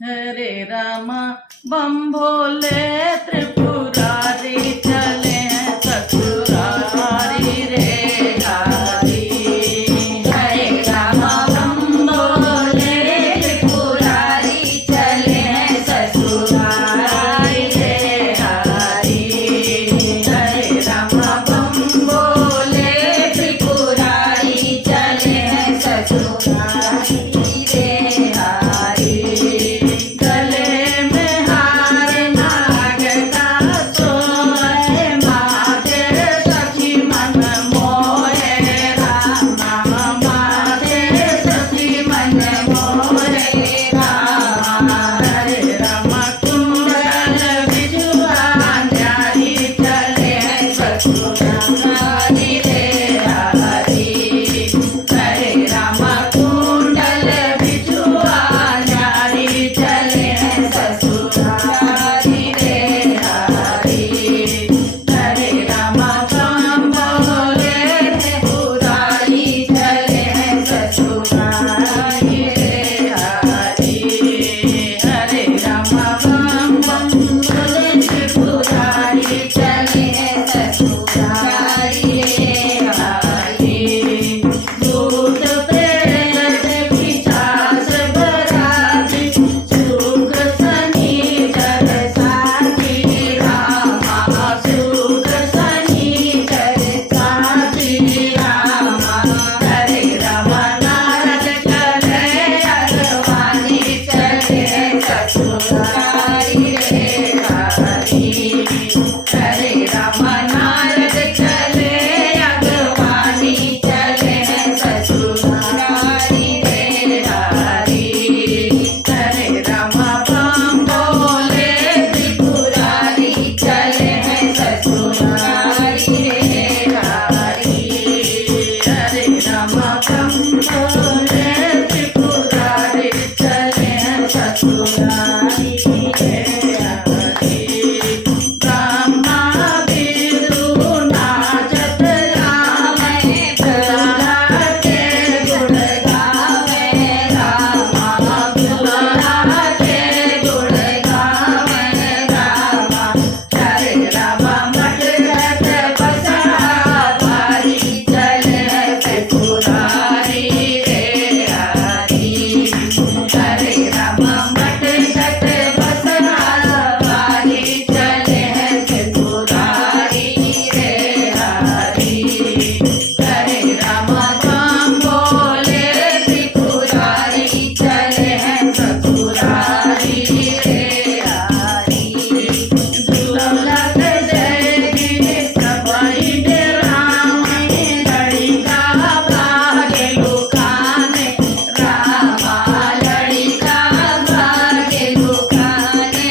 हरे रामा बम भोले त्रिपुरारी चले ससुरारी रे हरी। हरे रामा बम भोले त्रिपुरारी चले ससुरारी रे हरी। हरे रामा बम भोले त्रिपुरारी चले ससुरारी रे हरी। गले में हार नाग का सोए माथे सखी मन मोहे रामा। माथे सखी मन मोहे रामा। हरे रामा कुंडल बिजुआ न्यारी चले ससुरारी रे हरी। हरे रामा कुंडल बिजुआ न्यारी चले ससुरारी रे हरी। हरे रामा बम भोले त्रिपुरारी चले ससुरारी रे हरी। हरे रामा बम भोले त्रिपुरारी चले ससुरारी रे हरी। भूत प्रेत पिशाच बराती सुख शनिचर साथी रामा। सुख शनिचर साथी रामा। हरे रामा नारद चले अगवानी चले ससुरारी रे हरी। हरे रामा नारद चले अगवानी चले ससुरारी रे हरी। हरे रामा बम भोले त्रिपुरारी चले ससुरारी रे हरी। हरे रामा बम भोले त्रिपुरारी चले ससुरारी रे हरी। ब्रह्मा विष्णु नाचत रामे दुल्हा के गुण गावे रामा। दुल्हा के गुण गावे रामा। हरे रामा मटघट बसा बारी चले ससुरारी रे हरी। हरे रामा मटघट बसा बारी चले ससुरारी रे हरी। हरे रामा बम भोले त्रिपुरारी चले ससुरारी रे हरी। दुलत देगी सबई डरावे लड़िका भागे लुकाने रामा। लड़िका भागे लुकाने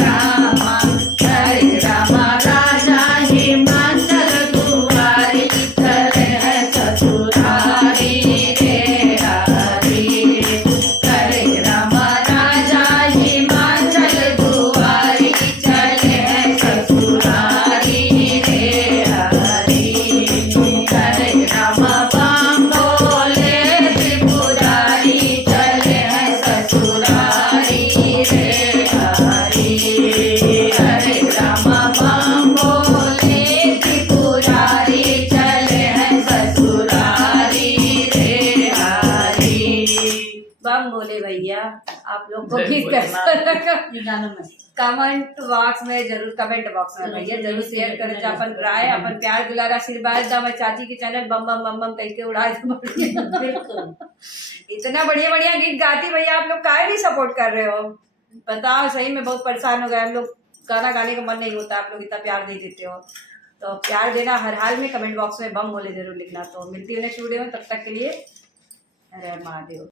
रामा। हरे रामा राजा हिमाचल दुआरी चले ससुरारी रे हरी। हरे रामा राजा हिमाचल दुआरी चले ससुरारी रे हरी। हरे रामा बम भोले त्रिपुरारी चले ससुरारी रे हरी। हरे रामा बम भोले त्रिपुरारी चले ससुरारी रे हरी। बम बोले भैया। आप लोग को जय गीत भोलेनाथ। कैसा लगा ये गाना मस्त। कमेंट बॉक्स में जरूर भैया जरूर शेयर करें। जो अपन राय अपन प्यार दुलारा आशीर्वाद दा मैं चाची के चैनल बम बम बम बम कह के उड़ा दे। बिल्कुल। इतना बढ़िया बढ़िया गीत गाती भैया आप लोग काहे नहीं सपोर्ट कर रहे हो? बताओ सही में बहुत परेशान हो गए हम लोग। गाना गाने का मन नहीं होता, आप लोग इतना प्यार दे देते हो। तो प्यार देना हर हाल में। कमेंट बॉक्स में बम बोले जरूर लिखना। तो मिलती हूँ नेक्स्ट वीडियो में, तब तक के लिए हरे हर महादेव।